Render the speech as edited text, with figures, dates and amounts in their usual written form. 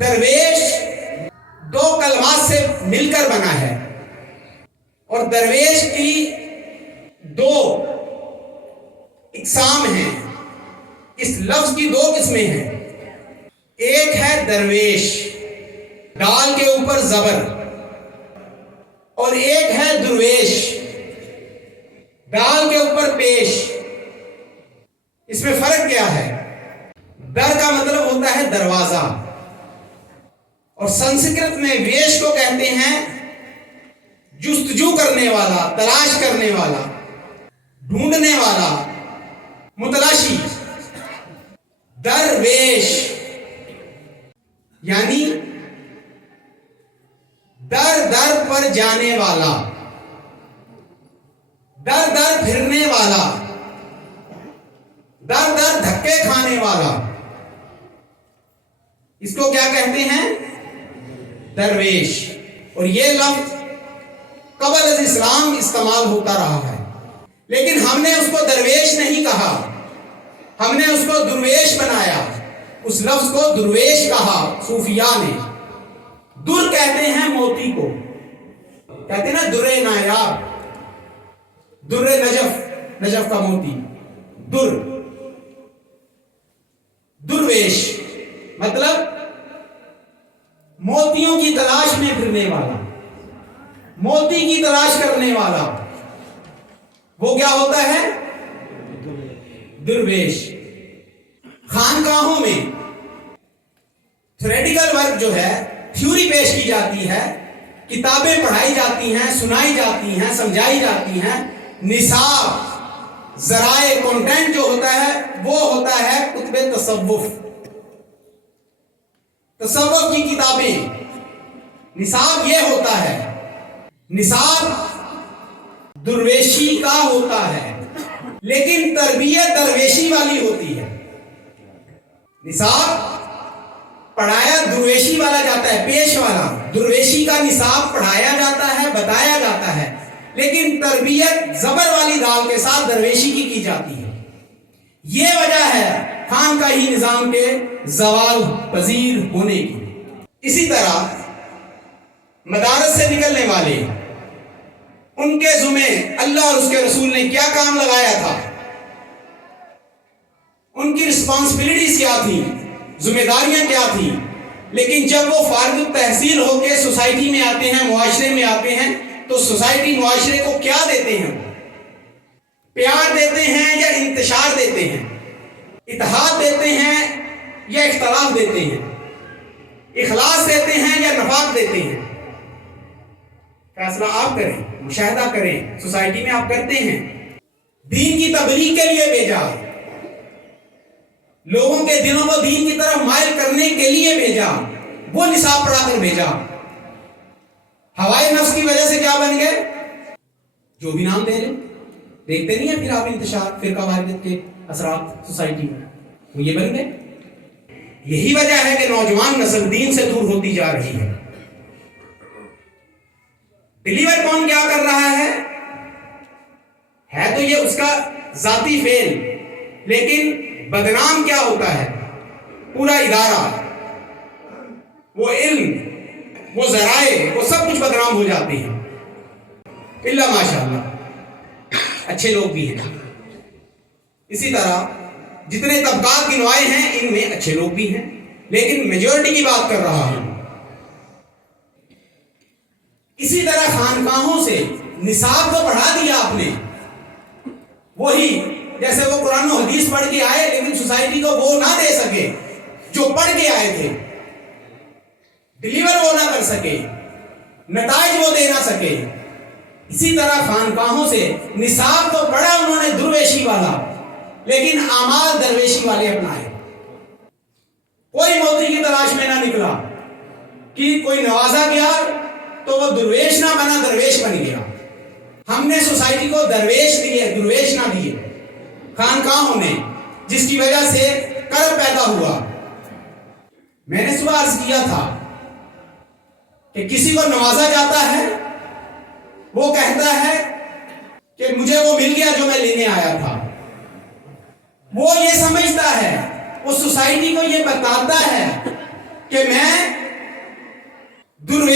درویش دو کلمات سے مل کر بنا ہے اور درویش کی دو اقسام ہیں. اس لفظ کی دو قسمیں ہیں. ایک ہے درویش، ڈال کے اوپر زبر، اور ایک ہے درویش، ڈال کے اوپر پیش. اس میں فرق کیا ہے؟ در کا مطلب ہوتا ہے دروازہ، اور سنسکرت میں ویش کو کہتے ہیں جستجو کرنے والا، تلاش کرنے والا، ڈھونڈنے والا، متلاشی. درویش یعنی در در پر جانے والا، در در پھرنے والا، در در دھکے کھانے والا. اس کو کیا کہتے ہیں؟ درویش. اور یہ لفظ قبل از اسلام استعمال ہوتا رہا ہے، لیکن ہم نے اس کو درویش نہیں کہا، ہم نے اس کو درویش بنایا. اس لفظ کو درویش کہا صوفیاء نے. در کہتے ہیں موتی کو، کہتے ہیں نا در نایاب، در نجف، نجف کا موتی. در درویش مطلب موتیوں کی تلاش میں پھرنے والا، موتی کی تلاش کرنے والا. وہ کیا ہوتا ہے؟ درویش. خانقاہوں میں تھیوریٹیکل ورک جو ہے، تھیوری پیش کی جاتی ہے، کتابیں پڑھائی جاتی ہیں، سنائی جاتی ہیں، سمجھائی جاتی ہیں. نصاب ذرائع کنٹینٹ جو ہوتا ہے وہ ہوتا ہے کتب تصوف، تصوف کی کتابیں. نصاب یہ ہوتا ہے، نصاب درویشی کا ہوتا ہے، لیکن تربیت درویشی والی ہوتی ہے. نصاب پڑھایا درویشی والا جاتا ہے، پیش والا. درویشی کا نصاب پڑھایا جاتا ہے، بتایا جاتا ہے، لیکن تربیت زبر والی دال کے ساتھ درویشی کی جاتی ہے. یہ وجہ ہے خانقاہی نظام کے زوال پذیر ہونے کی. اسی طرح مدارس سے نکلنے والے، ان کے ذمہ اللہ اور اس کے رسول نے کیا کام لگایا تھا، ان کی رسپانسبلٹیز کیا تھی، ذمہ داریاں کیا تھی. لیکن جب وہ فارغ التحصیل ہو کے سوسائٹی میں آتے ہیں، معاشرے میں آتے ہیں، تو سوسائٹی معاشرے کو کیا دیتے ہیں؟ پیار دیتے ہیں یا انتشار دیتے ہیں؟ اتحاد دیتے ہیں یا اختلاف دیتے ہیں؟ اخلاص دیتے ہیں یا نفاق دیتے ہیں؟ فیصلہ آپ کریں، مشاہدہ کریں. سوسائٹی میں آپ کرتے ہیں. دین کی تبلیغ کے لیے بھیجا، لوگوں کے دلوں کو دین کی طرف مائل کرنے کے لیے بھیجا، وہ نصاب پڑھا کر بھیجا. ہوائے نفس کی وجہ سے کیا بن گئے؟ جو بھی نام دے رہے. دیکھتے نہیں ہیں پھر آپ انتشار، فرقہ واریت کے اثرات سوسائٹی میں، وہ یہ بن گئے. یہی وجہ ہے کہ نوجوان نسل دین سے دور ہوتی جا رہی ہے. ڈیلیور کون کیا کر رہا ہے تو یہ اس کا ذاتی فعل، لیکن بدنام کیا ہوتا ہے؟ پورا ادارہ، وہ علم، وہ ذرائع، وہ سب کچھ بدنام ہو جاتے ہیں. اللہ ماشاءاللہ اچھے لوگ بھی ہیں. اسی طرح جتنے طبقات گنوائے ہیں ان میں اچھے لوگ بھی ہیں، لیکن میجورٹی کی بات کر رہا ہوں. اسی طرح خانقاہوں سے نصاب تو پڑھا دیا آپ نے، وہی جیسے وہ قرآن و حدیث پڑھ کے آئے، لیکن سوسائٹی کو وہ نہ دے سکے جو پڑھ کے آئے تھے. ڈیلیور وہ نہ کر سکے، نتائج وہ دے نہ سکے. اسی طرح خانقاہوں سے نصاب تو پڑھا انہوں نے درویشی والا، لیکن اعمال درویشی والے اپنائے. کوئی موتی کی تلاش میں نہ نکلا کہ کوئی نوازا گیا تو وہ درویش نہ بنا، درویش بن گیا. ہم نے سوسائٹی کو درویش دیے، درویش نہ دیے خانقاہوں نے، جس کی وجہ سے کرب پیدا ہوا. میں نے صبح عرض کیا تھا کہ کسی کو نوازا جاتا ہے، وہ کہتا ہے کہ مجھے وہ مل گیا جو میں لینے آیا تھا. وہ یہ سمجھتا ہے، وہ سوسائٹی کو یہ بتاتا ہے کہ میں